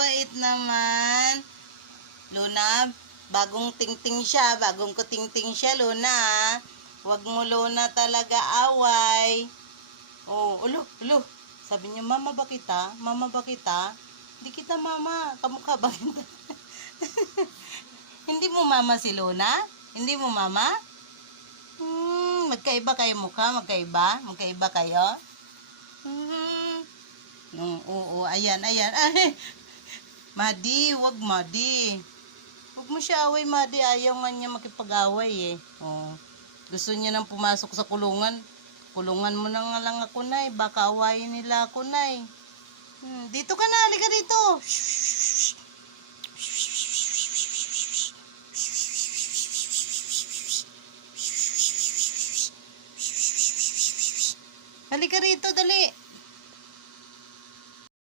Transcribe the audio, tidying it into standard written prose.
bait naman. Luna, bagong tingting siya. Bagong kutingting siya, Luna. Huwag mo, Luna, talaga away. Oh, ulo. Sabi niya, mama ba kita? Mama ba kita? Hindi kita mama. Kamukha ba kita? Hindi mo mama si Luna? Hindi mo mama? Magkaiba kayo mukha? Magkaiba? Magkaiba kayo? Oo, ayan. Ay, Madi, wag Madi. Wag mo siya away, Madi. Ayaw nga niya makipag-away eh. Oh. Gusto niya nang pumasok sa kulungan. Kulungan mo na nga lang ako, Nay. Baka awayin nila ako, Nay. Dito ka na, halika dito. Halika rito, dali.